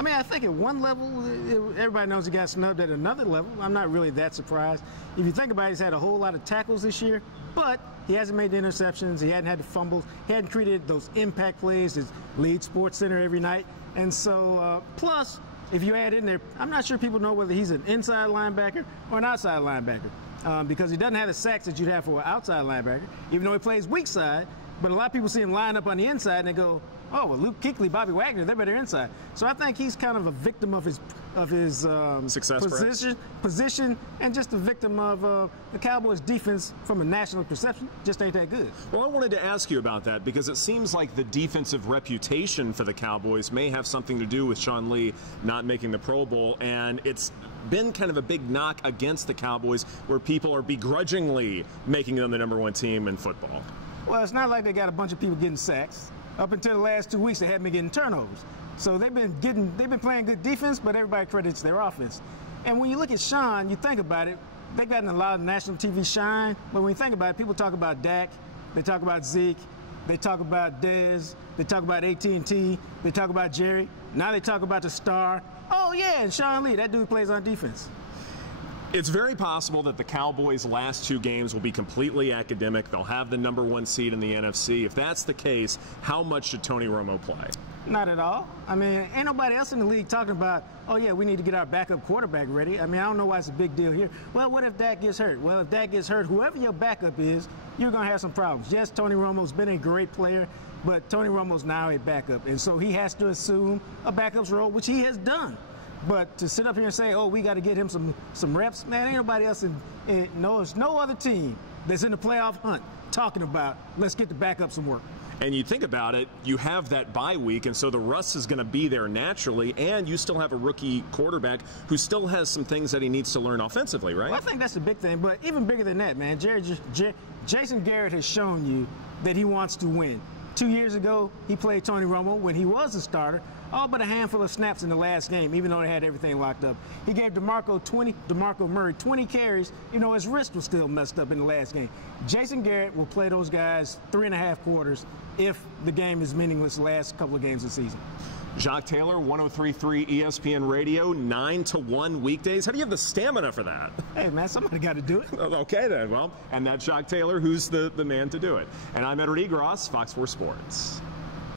I mean, I think at one level, everybody knows he got snubbed at another level. I'm not really that surprised. If you think about it, he's had a whole lot of tackles this year, but he hasn't made the interceptions. He hadn't had the fumbles. He hadn't created those impact plays that lead Sports Center every night. And so, plus, if you add in there, I'm not sure people know whether he's an inside linebacker or an outside linebacker because he doesn't have the sacks that you'd have for an outside linebacker, even though he plays weak side. But a lot of people see him line up on the inside and they go, oh, well, Luke Kuechly, Bobby Wagner, they're better inside. So I think he's kind of a victim of his success position and just a victim of the Cowboys' defense from a national perception just ain't that good. Well, I wanted to ask you about that because it seems like the defensive reputation for the Cowboys may have something to do with Sean Lee not making the Pro Bowl, and it's been kind of a big knock against the Cowboys where people are begrudgingly making them the #1 team in football. Well, it's not like they got a bunch of people getting sacks. Up until the last 2 weeks, they haven't been getting turnovers. So they've been playing good defense, but everybody credits their offense. And when you look at Sean, you think about it, they've gotten a lot of national TV shine. But when you think about it, people talk about Dak, they talk about Zeke, they talk about Dez, they talk about AT&T, they talk about Jerry. Now they talk about the star. Oh yeah, and Sean Lee, that dude plays on defense. It's very possible that the Cowboys' last 2 games will be completely academic. They'll have the #1 seed in the NFC. If that's the case, how much should Tony Romo play? Not at all. I mean, ain't nobody else in the league talking about, oh, yeah, we need to get our backup quarterback ready. I mean, I don't know why it's a big deal here. Well, what if Dak gets hurt? Well, if Dak gets hurt, whoever your backup is, you're going to have some problems. Yes, Tony Romo's been a great player, but Tony Romo's now a backup. And so he has to assume a backup's role, which he has done. But to sit up here and say, oh, we got to get him some reps, man, ain't nobody else there's no other team that's in the playoff hunt talking about, let's get the backup some work. And you think about it, you have that bye week, and so the rust is going to be there naturally, and you still have a rookie quarterback who still has some things that he needs to learn offensively, right? Well, I think that's the big thing, but even bigger than that, man, Jason Garrett has shown you that he wants to win. 2 years ago, he played Tony Romo when he was a starter, all but a handful of snaps in the last game, even though they had everything locked up. He gave DeMarco Murray 20 carries, even though his wrist was still messed up in the last game. Jason Garrett will play those guys 3.5 quarters if the game is meaningless the last couple of games of the season. Jacques Taylor, 103.3 ESPN Radio, 9 to 1 weekdays. How do you have the stamina for that? Hey, man, somebody got to do it. Okay, then. Well, and that's Jacques Taylor, who's the man to do it. And I'm Edward Egros, Fox 4 Sports.